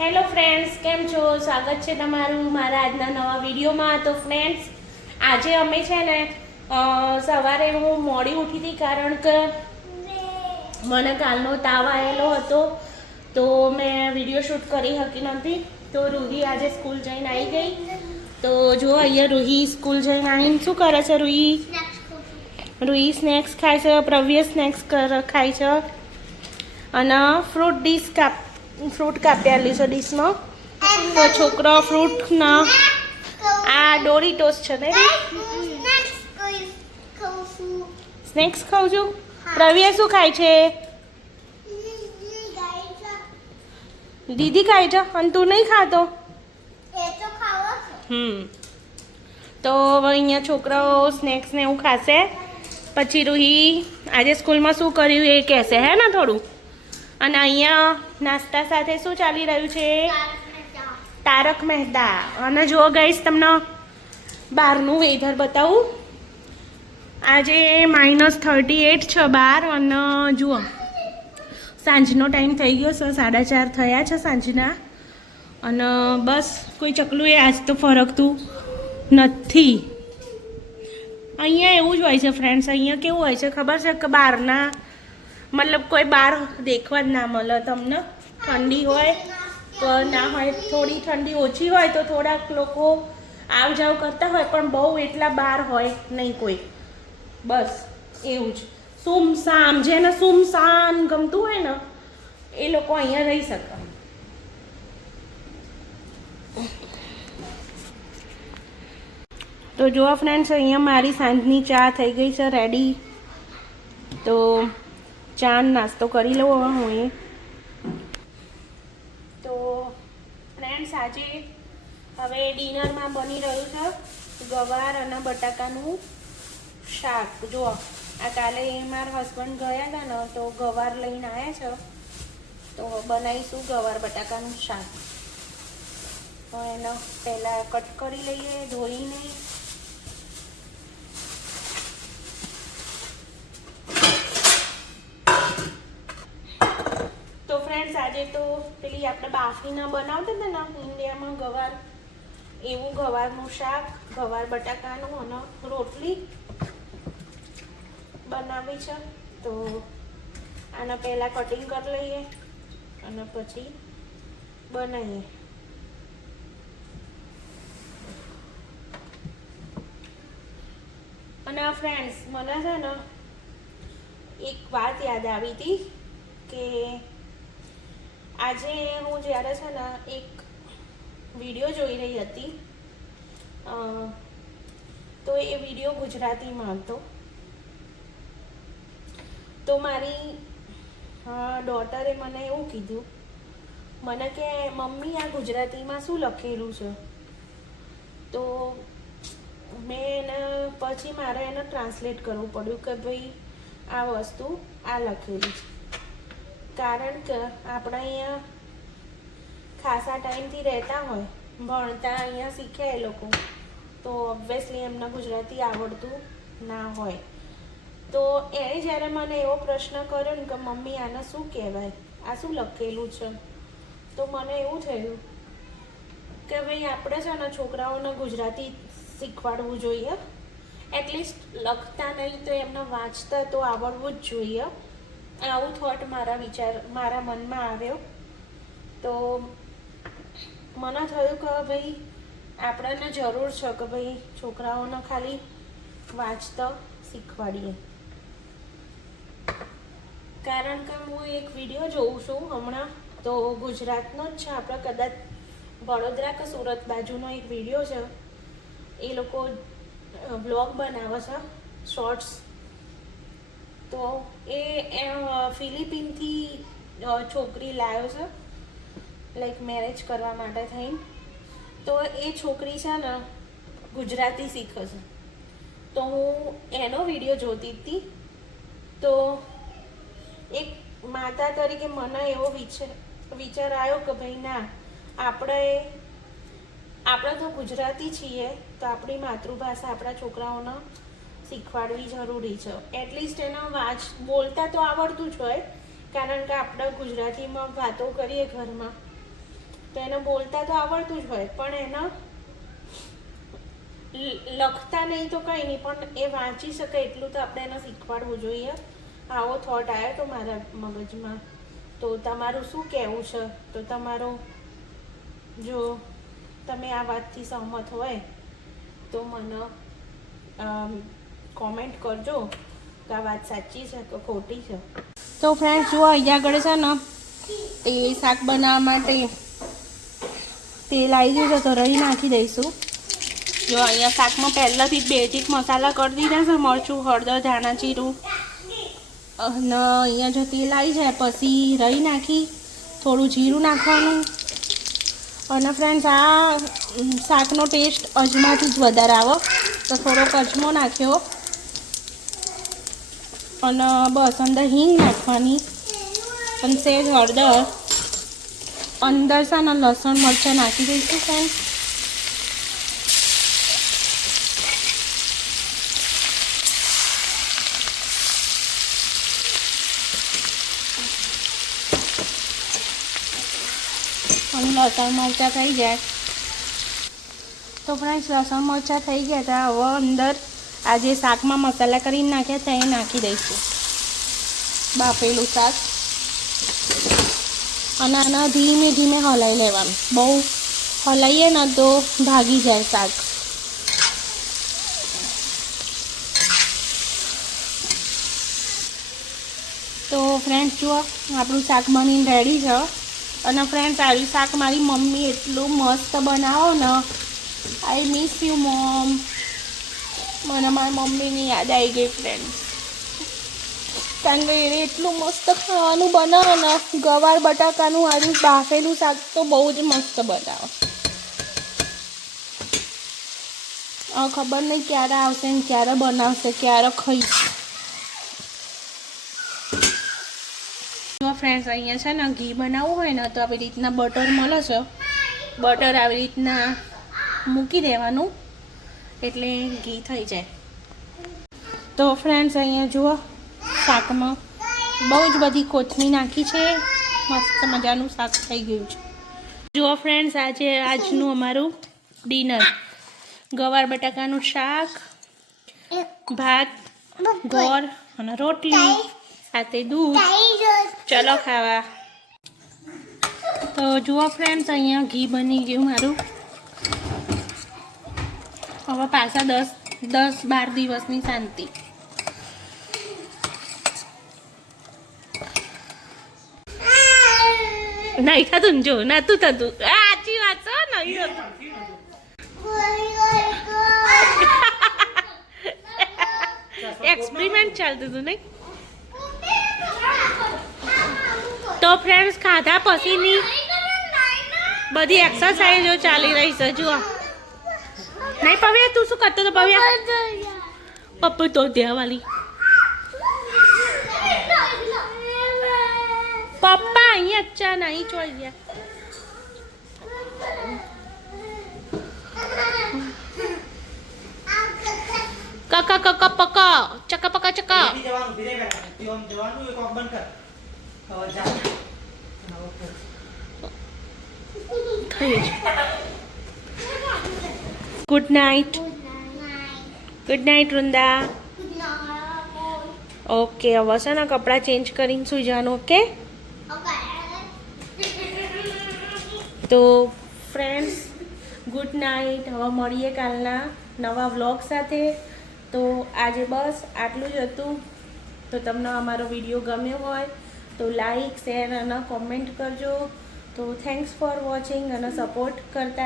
Hello friends, કેમ છો? સ્વાગત છે તમારું મારા આજના નવા વિડીયોમાં. તો ફ્રેન્ડ્સ, આજે અમે છે ને સવારે હું મોડી ઉઠી હતી કારણ કે મને કાલનો તાવ આવેલો હતો, તો મેં વિડીયો શૂટ કરી શકી નથી. તો રૂહી આજે સ્કૂલ જઈને આવી ગઈ. તો જો અહીંયા રૂહી સ્કૂલ જઈને આવીને શું કરે છે? રૂહી સ્નેક્સ ખાય છે, પ્રવ્ય સ્નેક્સ ખાય છે અને ફ્રૂટ કાપ્યાલી છે ડીશમાં. તો છોકરો ફ્રૂટના આ ડોરીટોસ છે ને, સ્નેક્સ ખાઉં છું. પ્રવ્ય શું ખાય છે? દીદી ખાય છે અને તું નહીં ખાતો? તો અહીંયા છોકરાઓ સ્નેક્સ ને એવું ખાશે. પછી રૂહી આજે સ્કૂલમાં શું કર્યું એ કહેશે, હે ને થોડું. અને અહીંયા નાસ્તા સાથે શું ચાલી રહ્યું છે? તારક મહેતા. અને જો ગાઈસ, તમને બહારનું વેધર બતાવું. આજે -38 છે બહાર. અને જુઓ, સાંજનો ટાઈમ થઈ ગયો છે, 4:30 થયા છે સાંજના. અને બસ કોઈ ચકલું એ આજ તો ફરકતું નથી. અહીંયા એવું જ હોય છે ફ્રેન્ડ્સ. અહીંયા કેવું હોય છે ખબર છે કે બહારના મતલબ કોઈ બહાર દેખવા જ ના મળે તમને. ઠંડી હોય તો ના હોય, થોડી ઠંડી ઓછી હોય તો થોડાક લોકો આવ જાવ કરતા હોય, પણ બહુ એટલા બહાર હોય નહીં કોઈ. બસ એવું જ સુમસામ, જેને સુમસાન ગમતું હોય ને એ લોકો અહીંયા રહી શકે. તો જુઓ ફ્રેન્ડ્સ, અહીંયા મારી સાંજની ચા થઈ ગઈ છે રેડી. તો ચા નાસ્તો કરી લઉં હવે હું એ. તો ફ્રેન્ડ્સ, આજે હવે ડિનરમાં બની રહ્યું છે ગવાર અને બટાકાનું શાક. જુઓ, આ કાલે મારા હસબન્ડ ગયા હતા ને તો ગવાર લઈને આવ્યા છે, તો બનાવીશું ગવાર બટાકાનું શાક. તો એનો પહેલાં કટ કરી લઈએ ધોઈને. તો ફ્રેન્ડ્સ, આજે તો પેલી આપણે બાફીના બનાવતા હતા ને ઇન્ડિયામાં ગવાર, એવું ગવારનું શાક, ગવાર બટાકાનું અને રોટલી બનાવી છે. તો આના પહેલાં કટિંગ કરી લઈએ અને પછી બનાવીએ. અને ફ્રેન્ડ્સ, મને છે ને એક વાત યાદ આવી હતી કે આજે હું જ્યારે છે ને એક વિડીયો જોઈ રહી હતી, તો એ વિડીયો ગુજરાતીમાં હતો. તો મારી ડોટરે મને એવું કીધું, મને કે મમ્મી આ ગુજરાતીમાં શું લખેલું છે? તો મેં એને પછી મારે એને ટ્રાન્સલેટ કરવું પડ્યું કે ભાઈ આ વસ્તુ આ લખેલી છે. કારણ કે આપણે અહીંયા ખાસા ટાઈમથી રહેતા હોય, ભણતા અહીંયા શીખ્યા એ લોકો, તો ઓબ્વિયસલી એમને ગુજરાતી આવડતું ના હોય. તો એણે જ્યારે મને એવો પ્રશ્ન કર્યો ને કે મમ્મી આને શું કહેવાય, આ શું લખેલું છે, તો મને એવું થયું કે ભાઈ આપણે છે ને છોકરાઓને ગુજરાતી શીખવાડવું જોઈએ. એટલીસ્ટ લખતા નહીં તો એમને વાંચતા તો આવડવું જ જોઈએ. આવું થોટ મારા મનમાં આવ્યો. તો મને થયું કે ભાઈ આપણને જરૂર છે કે ભાઈ છોકરાઓને ખાલી વાંચતા શીખવાડીએ. કારણ કે હું એક વિડીયો જોઉં છું હમણાં, તો ગુજરાતનો જ છે, આપણે કદાચ વડોદરા કે સુરત બાજુનો એક વિડીયો છે. એ લોકો બ્લોગ બનાવે છે, શોર્ટ્સ. તો એ ફિલિપિનથી છોકરી લાવ્યો છે, લાઈક મેરેજ કરવા માટે થઈને. તો એ છોકરી છે ને ગુજરાતી શીખે છે. તો હું એનો વિડીયો જોતી હતી. તો એક માતા તરીકે મને એવો વિચાર આવ્યો કે ભાઈ ના, આપણે તો ગુજરાતી છીએ, તો આપણી માતૃભાષા આપણા છોકરાઓને શીખવાડવી જરૂરી છે. એટલીસ્ટ એને બોલતા તો આવડતું જ હોય, કારણ કે આપણે ગુજરાતીમાં વાતો કરીએ ઘરમાં, તો એને બોલતા તો આવડતું જ હોય, પણ એને લખતા નહીં તો કંઈ નહીં, પણ એ વાંચી શકે એટલું તો આપણે એને શીખવાડવું જોઈએ. આવો થોટ આવ્યો તો મારા મગજમાં. તો તમારું શું કહેવું છે? તો તમારો જો તમે આ વાતથી સહમત હોય તો મને કોમેન્ટ કરજો કે આ વાત સાચી છે કે ખોટી છે. તો ફ્રેન્ડ્સ જુઓ, અહીંયા આગળ છે ને તે શાક બનાવવા માટે તેલ આવી ગયું છે, તો રહી નાખી દઈશું. જો અહીંયા શાકમાં પહેલાંથી જ બેઝિક મસાલા કરી દીધા છે, મરચું, હળદર, ધાણા જીરું, અને અહીંયા જો તેલ આવી જાય પછી રહી નાખી, થોડું જીરું નાખવાનું. અને ફ્રેન્ડ્સ આ શાકનો ટેસ્ટ અજમાથી જ વધારે આવે, તો થોડોક અજમો નાખ્યો. અને બસ અંદર હિંગ નાખવાની, અને સેજ હળદર. અંદર છે ને લસણ મરચાં નાખી દઈશું ફ્રેન્ડ્સ. અને લસણ મરચાં થઈ જાય તો ફ્રેન્ડ્સ લસણ મરચાં થઈ ગયા હતા. હવે અંદર આ જે શાકમાં મસાલા કરીને નાખ્યા હતા એ નાખી દઈશું, બાફેલું શાક. અને આના ધીમે ધીમે હલાવી લેવાનું, બહુ હલાવીએ ને તો ભાગી જાય શાક. તો ફ્રેન્ડ્સ જુઓ, આપણું શાક બનીને રેડી છે. અને ફ્રેન્ડ્સ આવી શાક મારી મમ્મી એટલું મસ્ત બનાવો ને, આઈ મિસ યુ મોમ. મને મારી મમ્મીની યાદ આવી ગઈ ફ્રેન્ડ્સ, કારણ કે એને એટલું મસ્ત ખાવાનું બનાવે ને. ગવાર બટાકાનું આવું બાફેલું શાક તો બહુ જ મસ્ત બનાવે. ખબર નહીં ક્યારે આવશે ને ક્યારે બનાવશે, ક્યારે ખાઈશ. ફ્રેન્ડ્સ અહીંયા છે ને ઘી બનાવવું હોય ને તો આવી રીતના બટર મળે છે, બટર આવી રીતના મૂકી દેવાનું એટલે ઘી થઈ જાય. તો ફ્રેન્ડ્સ અહીંયા જુઓ, શાકમાં બહુ જ બધી કોથમીર નાખી છે, મસ્ત મજાનું શાક થઈ ગયું છે. જુઓ ફ્રેન્ડ્સ, આજનું અમારું ડિનર ગવાર બટાકાનું શાક, ભાત, ગોળ અને રોટલી સાથે દૂધ. ચલો ખાવા. તો જુઓ ફ્રેન્ડ્સ, અહીંયા ઘી બની ગયું મારું. હવે પાછા 10-12 દિવસની શાંતિ. નહીં થતું ને, જો નતું થતું. સાચી વાત છે, નહીં થતું. એક્સપેરિમેન્ટ ચાલતું હતું નહીં. તો ફ્રેન્ડ્સ ખાધા પછીની બધી એક્સરસાઇઝો ચાલી રહી છે. જુઓ નહીં પવ્યા, તું શું કરતો હતો પવ્યા? પપ્પુ તો દેવાલી પપ્પા અહીંયા અચ્છા નહીં ચોઈ ગયા. કાકા કાકા પકા ચકા પકા ચકા. Good night. Good night Vrinda. Okay, હવે છે ને કપડાં ચેન્જ કરીને સુઈ જવાનું. ઓકે. તો ફ્રેન્ડ્સ ગુડ નાઇટ. હવે મળીએ કાલના નવા વ્લોગ સાથે. તો આજે બસ આટલું જ હતું. તો તમને અમારો વિડીયો ગમ્યો હોય તો લાઈક, શેર અને કોમેન્ટ કરજો. તો થેન્ક્સ ફોર વોચિંગ અને સપોર્ટ કરતા